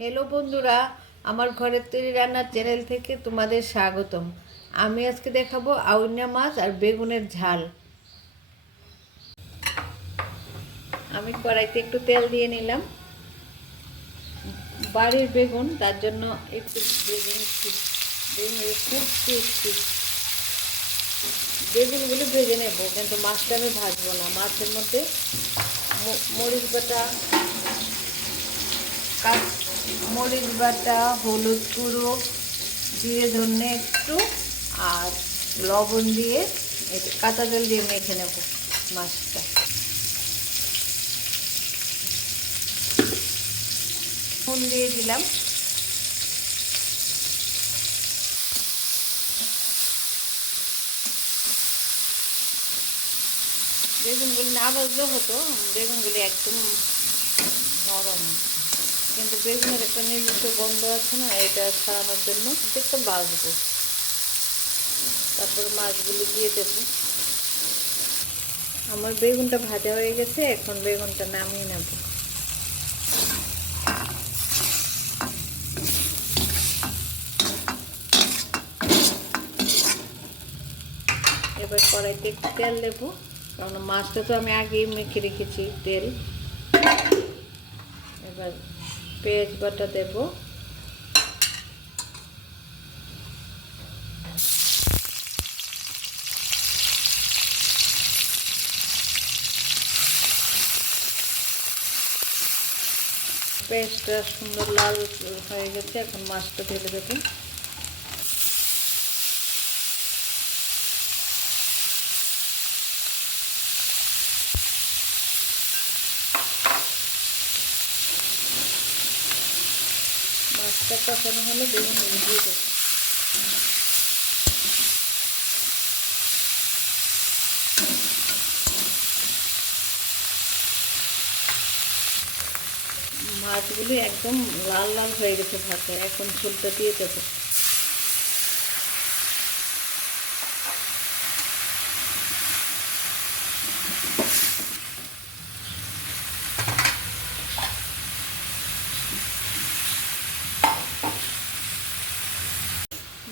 Hello बंधुरा আমার ঘরের তৈরি রান্নার চ্যানেল থেকে তোমাদের স্বাগতম। আমি আজকে দেখাবো আউন্যা মাছ আর বেগুনের ঝাল। আমি কড়াইতে একটু তেল দিয়ে নিলাম। বাড়ির বেগুন, তার জন্য একটু ভেজে নিচ্ছি। বেগুন খুব টেস্টি। বেগুনগুলো ভেজে নেব, কিন্তু মাছটা আমি ভাজবো না। মাছের মধ্যে মরিচ বাটা, মরিচ বাটা, হলুদ গুঁড়ো, জিরে ধনে একটু, আর লবণ দিয়ে কাঁচা জল দিয়ে মেখে নেব মাছটা। নুন দিয়ে দিলাম। বেগুনগুলি না ভাজলেও হতো, বেগুনগুলি একদম নরম, কিন্তু বেগুনের একটা নির্দিষ্ট গন্ধ আছে না, এটা ছাড়ানোর জন্য একটু ভাজবো। তারপরে মাছগুলি দিয়ে দেব। আমার বেগুনটা ভাজা হয়ে গেছে, এখন বেগুনটা নামিয়ে নেব। এবার কড়াইতে একটু তেল দেবো, কারণ মাছটা তো আমি আগেই মেখে রেখেছি তেল। এবার পেঁয়াজ বাটা দেব, পেঁয়াজটা সুন্দর লাল হয়ে গেছে। এখন মাছটা ঢেলে দেবো। মাছটা কষানো হলে বেগুন দিয়ে দেবো। মাছগুলি একদম লাল লাল হয়ে গেছে ভাজা, এখন ঝোলটা দিয়ে দেবো।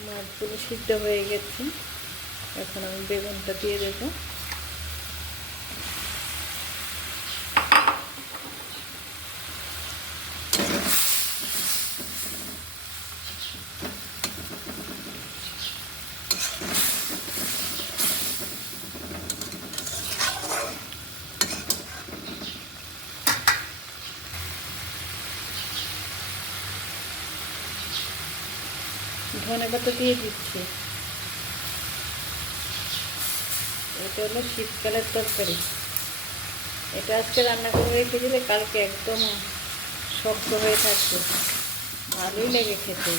মাছগুলো সিদ্ধ হয়ে গেছে, এখন আমি বেগুনটা দিয়ে দেবো। ধনেপাতা দিয়ে দিচ্ছি। এটা হলো শীতকালের তরকারি। এটা আজকে রান্না করে রেখে দিলে কালকে একদম শক্ত হয়ে থাকবে, ভালোই লাগে খেতে।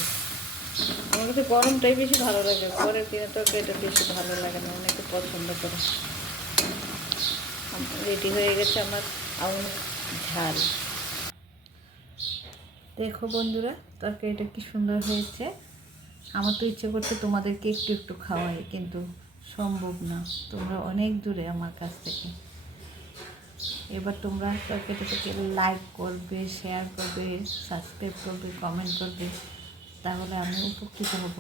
আমার কাছে গরমটাই বেশি ভালো লাগে, পরের দিনে তরকারিটা বেশি ভালো লাগে না, অনেকে পছন্দ করে। রেডি হয়ে গেছে আমার আউন ঝাল। দেখো বন্ধুরা, তরকারিটা কি সুন্দর হয়েছে। আমার তো ইচ্ছে করছে তোমাদেরকে একটু একটু খাওয়াই, কিন্তু সম্ভব না, তোমরা অনেক দূরে আমার কাছ থেকে। এবার তোমরা তরকারিটাকে লাইক করবে, শেয়ার করবে, সাবস্ক্রাইব করবে, কমেন্ট করবে, তাহলে আমি উপকৃত হব।